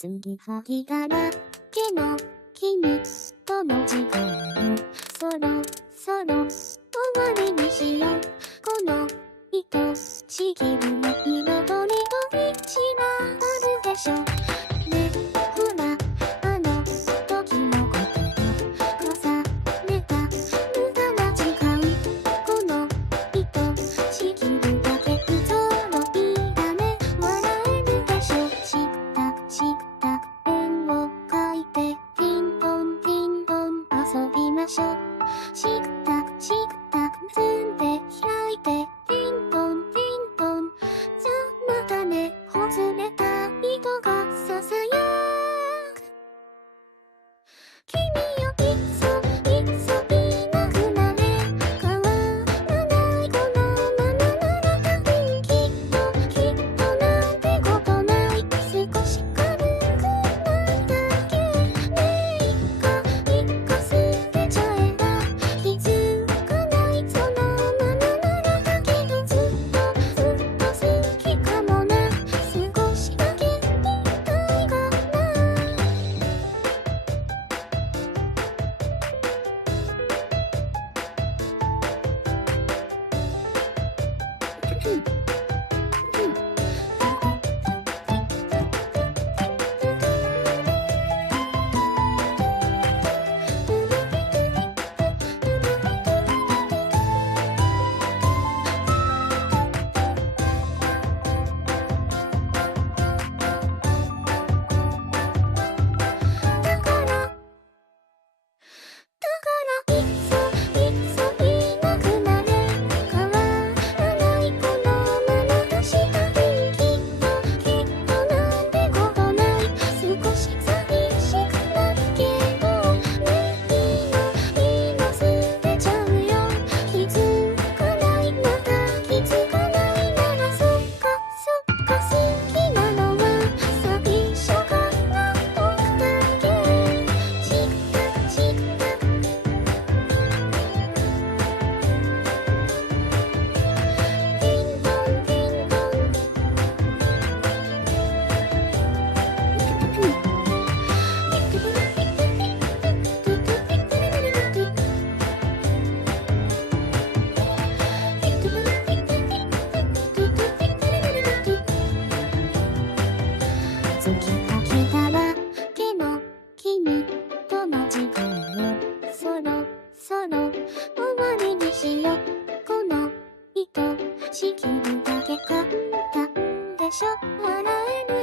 継ぎはぎだらけの君との時間をそろそろ終わりにしよう。この愛しきるの彩りと一番あるでしょ。ね、ほらあの時のことを重ねた無駄な時間。この愛しきるだけ不揃いだね。笑えるでしょ。した円を描いてピンポンピンポン遊びましょう。した結んで開いてピンポンピンポン。じゃあまたね。ほつれた糸がささやく。君よいっそいなくなれ。変わらないこのままならたぶんきっとなんてことない。少し軽くないだけね。いっか捨てちゃえば気づかない。そのままならだけどずっと好きかもな。少しだけ言いたいかな。いっそいなくなれ。変わらないこのままがしたい。きっとなんてことない。少し寂しくなるけどね。今捨てちゃうよ。気づかないまた気づかないならそっか好きなのは最初から僕だけ。月かきだらけの君との時間をそろそろ終わりにしよう。この愛しきるだけ簡単でしょ。笑える